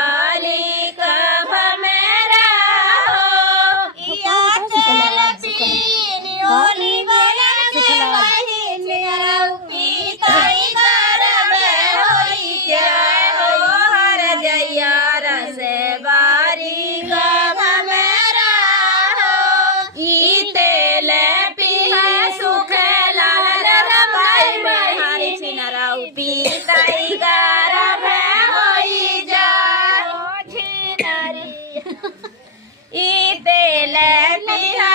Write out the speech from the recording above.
वाली कभ मेरा हो या तेल पीनी होली बोलन वही नियरऊ पीताई गरब होई जाए हो हर जैया रस बारी कभ मेरा हो ई तेल पीहा सुख लाल रमाई बिहारी छिनरऊ पीताई गरब होई जाए हो छिनरी ई तेल पीहा